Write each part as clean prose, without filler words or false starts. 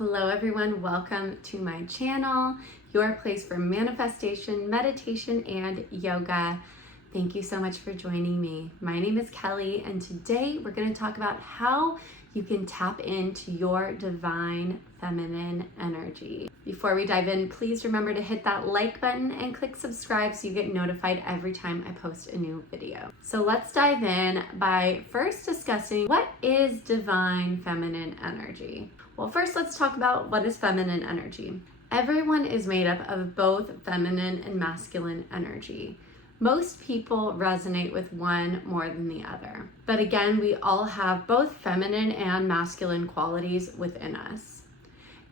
Hello everyone, welcome to my channel, your place for manifestation, meditation, and yoga. Thank you so much for joining me. My name is Kelly, and today we're going to talk about how you can tap into your divine feminine energy. Before we dive in, please remember to hit that like button and click subscribe so you get notified every time I post a new video. So let's dive in by first discussing what is divine feminine energy. Well, first let's talk about what is feminine energy. Everyone is made up of both feminine and masculine energy. Most people resonate with one more than the other. But again, we all have both feminine and masculine qualities within us.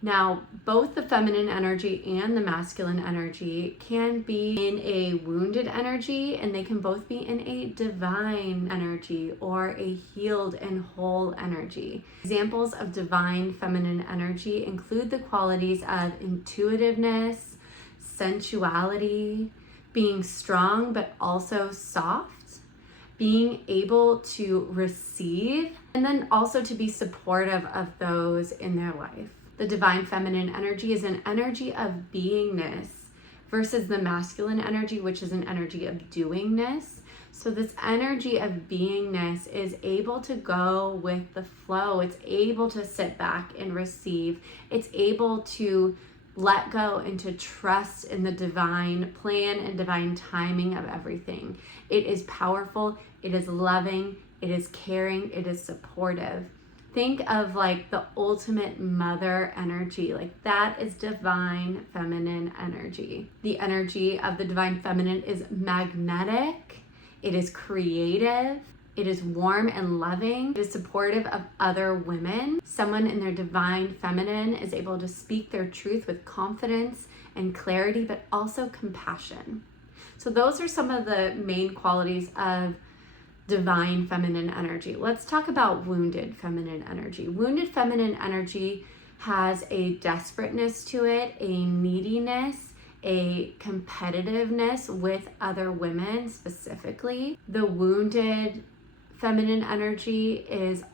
Now, both the feminine energy and the masculine energy can be in a wounded energy, and they can both be in a divine energy or a healed and whole energy. Examples of divine feminine energy include the qualities of intuitiveness, sensuality, being strong but also soft, being able to receive, and then also to be supportive of those in their life. The divine feminine energy is an energy of beingness versus the masculine energy, which is an energy of doingness. So this energy of beingness is able to go with the flow. It's able to sit back and receive. It's able to let go and to trust in the divine plan and divine timing of everything. It is powerful, it is loving, it is caring, it is supportive. Think of like the ultimate mother energy, like that is divine feminine energy. The energy of the divine feminine is magnetic, it is creative, it is warm and loving. It is supportive of other women. Someone in their divine feminine is able to speak their truth with confidence and clarity, but also compassion. So those are some of the main qualities of divine feminine energy. Let's talk about wounded feminine energy. Wounded feminine energy has a desperateness to it, a neediness, a competitiveness with other women specifically. The wounded feminine energy is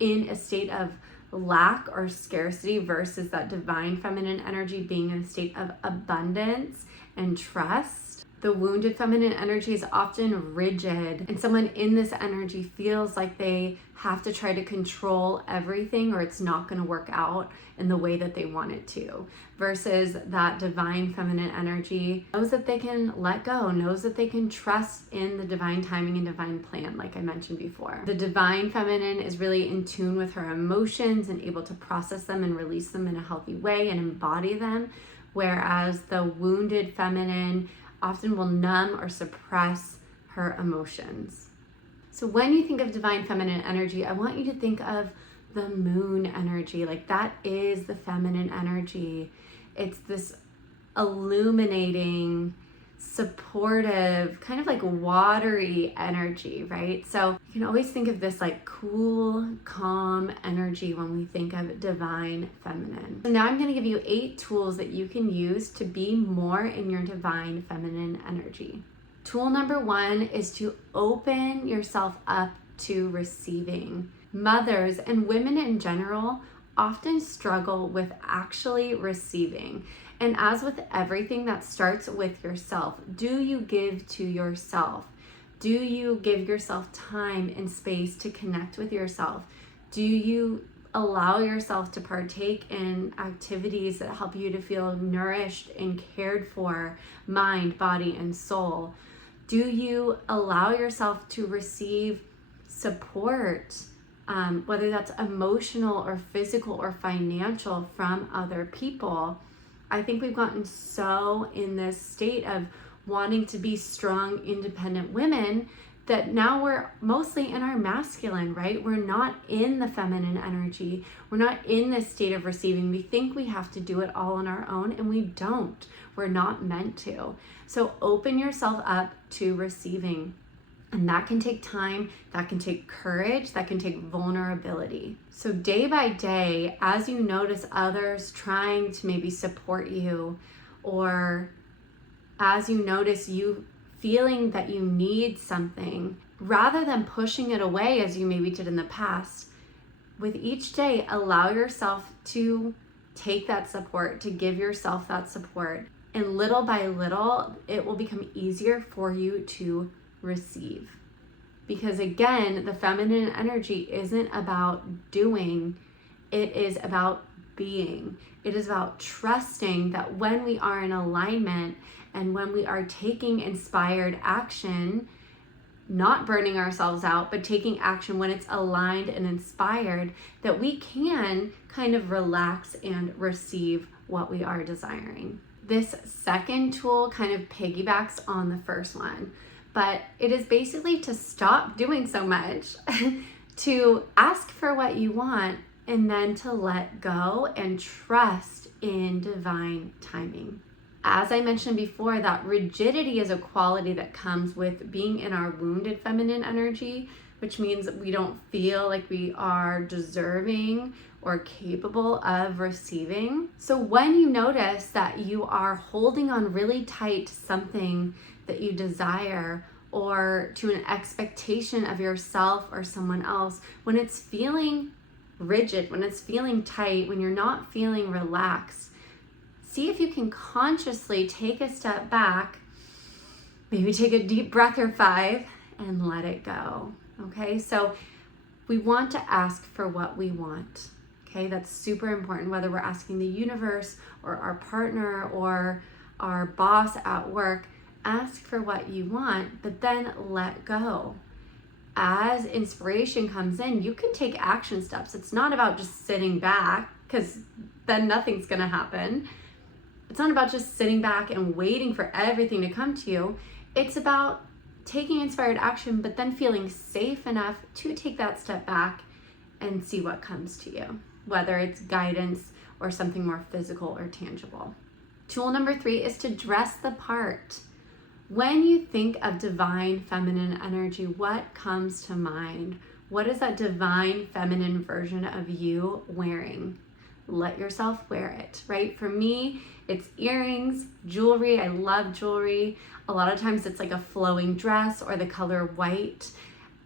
in a state of lack or scarcity versus that divine feminine energy being in a state of abundance and trust. The wounded feminine energy is often rigid, and someone in this energy feels like they have to try to control everything or it's not going to work out in the way that they want it to. Versus that divine feminine energy knows that they can let go, knows that they can trust in the divine timing and divine plan, like I mentioned before. The divine feminine is really in tune with her emotions and able to process them and release them in a healthy way and embody them, whereas the wounded feminine often will numb or suppress her emotions. So when you think of divine feminine energy, I want you to think of the moon energy. Like that is the feminine energy. It's this illuminating, supportive, kind of like watery energy, right? So you can always think of this like cool, calm energy when we think of divine feminine. So now I'm going to give you 8 tools that you can use to be more in your divine feminine energy. Tool number 1 is to open yourself up to receiving. Mothers and women in general often struggle with actually receiving. And as with everything, that starts with yourself. Do you give to yourself? Do you give yourself time and space to connect with yourself? Do you allow yourself to partake in activities that help you to feel nourished and cared for, mind, body, and soul? Do you allow yourself to receive support, whether that's emotional or physical or financial, from other people? I think we've gotten so in this state of wanting to be strong, independent women that now we're mostly in our masculine, right? We're not in the feminine energy. We're not in this state of receiving. We think we have to do it all on our own, and we don't. We're not meant to. So open yourself up to receiving. And that can take time, that can take courage, that can take vulnerability. So day by day, as you notice others trying to maybe support you, or as you notice you feeling that you need something, rather than pushing it away as you maybe did in the past, with each day, allow yourself to take that support, to give yourself that support. And little by little, it will become easier for you to receive. Because again, the feminine energy isn't about doing, it is about being. It is about trusting that when we are in alignment and when we are taking inspired action, not burning ourselves out, but taking action when it's aligned and inspired, that we can kind of relax and receive what we are desiring. This second tool kind of piggybacks on the first one, but it is basically to stop doing so much, to ask for what you want, and then to let go and trust in divine timing. As I mentioned before, that rigidity is a quality that comes with being in our wounded feminine energy, which means we don't feel like we are deserving or capable of receiving. So when you notice that you are holding on really tight to something that you desire, or to an expectation of yourself or someone else, when it's feeling rigid, when it's feeling tight, when you're not feeling relaxed, see if you can consciously take a step back, maybe take a deep breath or 5, and let it go. Okay, so we want to ask for what we want. Okay, that's super important, whether we're asking the universe or our partner or our boss at work. Ask for what you want, but then let go. As inspiration comes in, you can take action steps. It's not about just sitting back, because then nothing's going to happen. It's not about just sitting back and waiting for everything to come to you. It's about taking inspired action, but then feeling safe enough to take that step back and see what comes to you, whether it's guidance or something more physical or tangible. Tool number 3 is to dress the part. When you think of divine feminine energy, what comes to mind? What is that divine feminine version of you wearing? Let yourself wear it, right? For me, it's earrings, jewelry. I love jewelry. A lot of times it's like a flowing dress or the color white.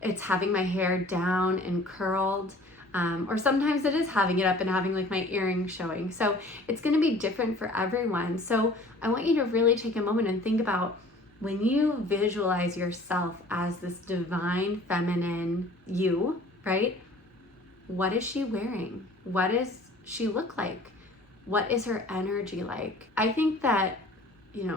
It's having my hair down and curled. Or sometimes it is having it up and having like my earrings showing. So it's going to be different for everyone. So I want you to really take a moment and think about, when you visualize yourself as this divine feminine you, right? What is she wearing? What does she look like? What is her energy like? I think that,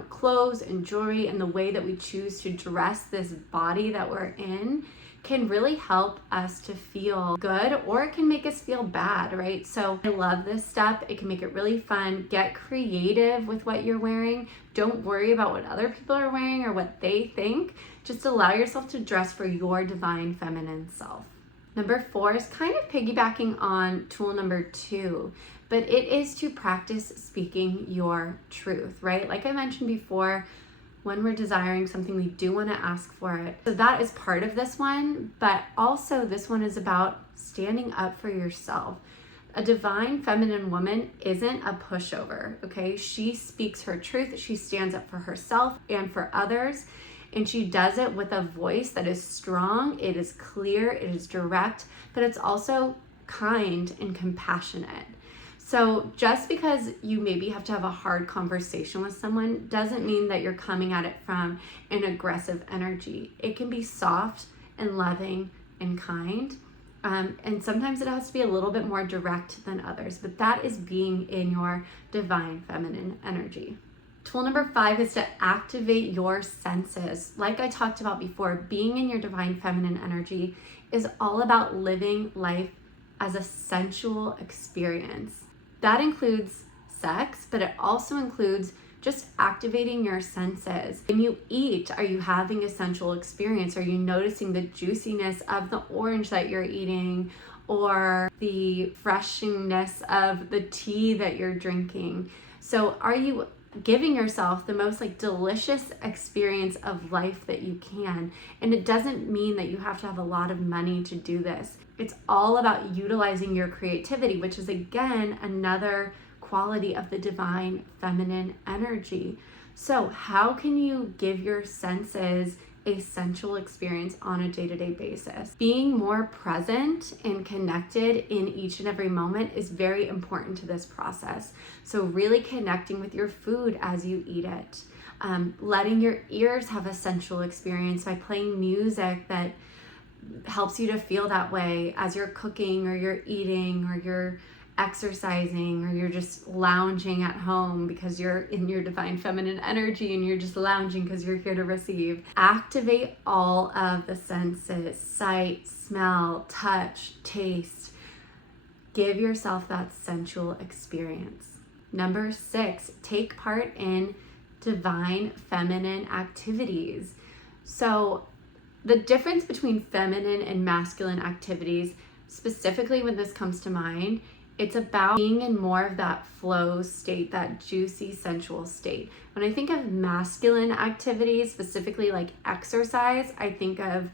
clothes and jewelry and the way that we choose to dress this body that we're in can really help us to feel good, or it can make us feel bad, right? So I love this step. It can make it really fun. Get creative with what you're wearing. Don't worry about what other people are wearing or what they think. Just allow yourself to dress for your divine feminine self. Number 4 is kind of piggybacking on tool number 2, but it is to practice speaking your truth, right? Like I mentioned before, when we're desiring something, we do want to ask for it. So that is part of this one, but also this one is about standing up for yourself. A divine feminine woman isn't a pushover, okay? She speaks her truth. She stands up for herself and for others, and she does it with a voice that is strong, it is clear, it is direct, but it's also kind and compassionate. So just because you maybe have to have a hard conversation with someone doesn't mean that you're coming at it from an aggressive energy. It can be soft and loving and kind. And sometimes it has to be a little bit more direct than others, but that is being in your divine feminine energy. Tool number 5 is to activate your senses. Like I talked about before, being in your divine feminine energy is all about living life as a sensual experience. That includes sex, but it also includes just activating your senses. When you eat, are you having a sensual experience? Are you noticing the juiciness of the orange that you're eating, or the freshness of the tea that you're drinking? So are you giving yourself the most delicious experience of life that you can? And it doesn't mean that you have to have a lot of money to do this. It's all about utilizing your creativity, which is again another quality of the divine feminine energy. So how can you give your senses a sensual experience on a day-to-day basis. Being more present and connected in each and every moment is very important to this process. So really connecting with your food as you eat it. Letting your ears have a sensual experience by playing music that helps you to feel that way as you're cooking or you're eating or you're exercising or you're just lounging at home because you're in your divine feminine energy and you're just lounging because you're here to receive. Activate all of the senses: sight, smell, touch, taste. Give yourself that sensual experience. Number 6, take part in divine feminine activities. So the difference between feminine and masculine activities, specifically when this comes to mind, it's about being in more of that flow state, that juicy, sensual state. When I think of masculine activities, specifically like exercise, I think of,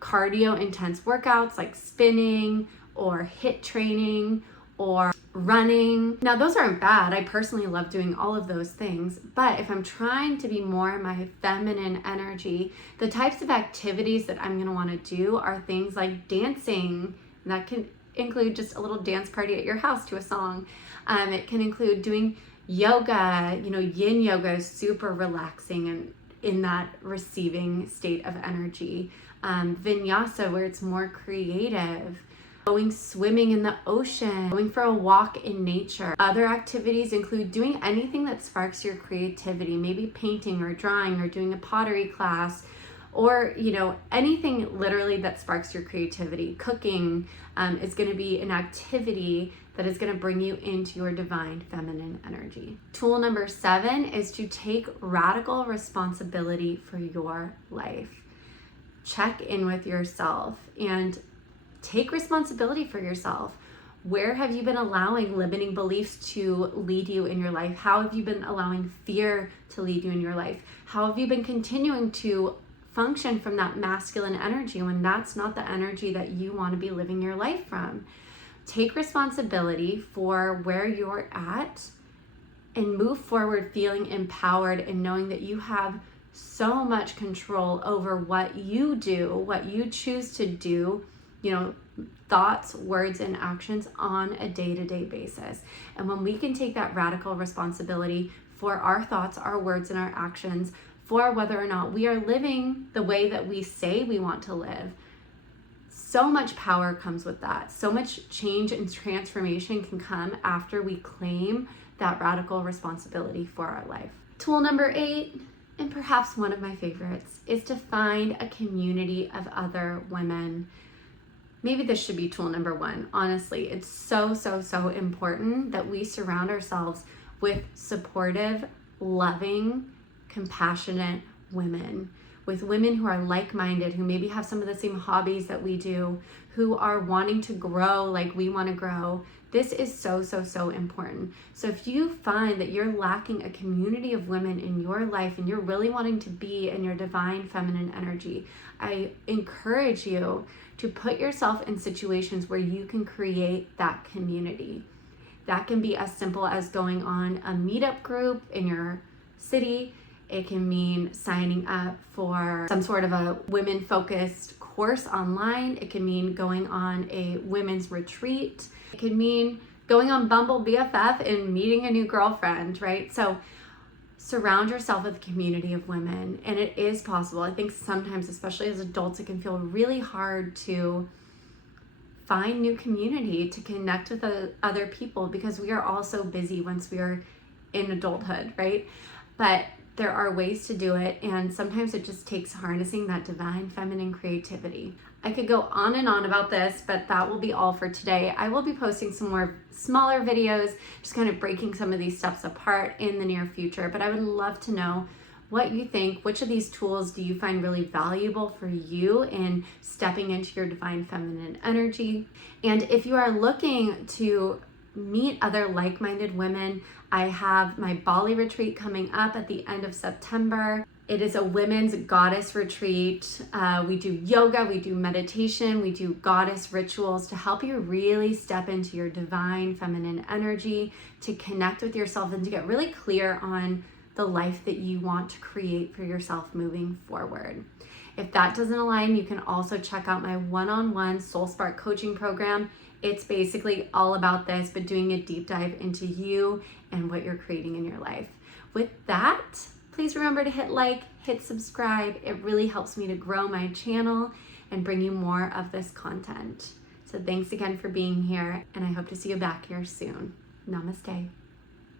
cardio intense workouts like spinning or HIIT training or running. Now, those aren't bad. I personally love doing all of those things. But if I'm trying to be more in my feminine energy, the types of activities that I'm going to want to do are things like dancing. And that can include just a little dance party at your house to a song. It can include doing yoga. Yin yoga is super relaxing and in that receiving state of energy. Vinyasa, where it's more creative. Going swimming in the ocean, going for a walk in nature. Other activities include doing anything that sparks your creativity, maybe painting or drawing or doing a pottery class, or anything literally that sparks your creativity. Cooking is going to be an activity that is going to bring you into your divine feminine energy. Tool number 7 is to take radical responsibility for your life. Check in with yourself and take responsibility for yourself. Where have you been allowing limiting beliefs to lead you in your life? How have you been allowing fear to lead you in your life? How have you been continuing to function from that masculine energy when that's not the energy that you want to be living your life from? Take responsibility for where you're at and move forward feeling empowered and knowing that you have so much control over what you do, what you choose to do, thoughts, words, and actions on a day-to-day basis. And when we can take that radical responsibility for our thoughts, our words, and our actions, for whether or not we are living the way that we say we want to live, so much power comes with that. So much change and transformation can come after we claim that radical responsibility for our life. Tool number 8, and perhaps one of my favorites, is to find a community of other women. Maybe this should be tool number 1. Honestly, it's so important that we surround ourselves with supportive, loving, compassionate women, with women who are like-minded, who maybe have some of the same hobbies that we do, who are wanting to grow like we want to grow. This is so important. So if you find that you're lacking a community of women in your life and you're really wanting to be in your divine feminine energy, I encourage you to put yourself in situations where you can create that community. That can be as simple as going on a meetup group in your city. It can mean signing up for some sort of a women-focused course online. It can mean going on a women's retreat. It can mean going on Bumble BFF and meeting a new girlfriend, right? So surround yourself with a community of women, and it is possible. I think sometimes, especially as adults, it can feel really hard to find new community, to connect with other people, because we are all so busy once we are in adulthood, right? But there are ways to do it, and sometimes it just takes harnessing that divine feminine creativity. I could go on and on about this, but that will be all for today. I will be posting some more smaller videos, just kind of breaking some of these steps apart in the near future, but I would love to know what you think. Which of these tools do you find really valuable for you in stepping into your divine feminine energy? And if you are looking to meet other like-minded women, I have my Bali retreat coming up at the end of September. It is a women's goddess retreat. We do yoga, we do meditation, we do goddess rituals to help you really step into your divine feminine energy, to connect with yourself and to get really clear on the life that you want to create for yourself moving forward. If that doesn't align, you can also check out my one-on-one Soul Spark coaching program. It's basically all about this, but doing a deep dive into you and what you're creating in your life. With that, please remember to hit like, hit subscribe. It really helps me to grow my channel and bring you more of this content. So thanks again for being here, and I hope to see you back here soon. Namaste.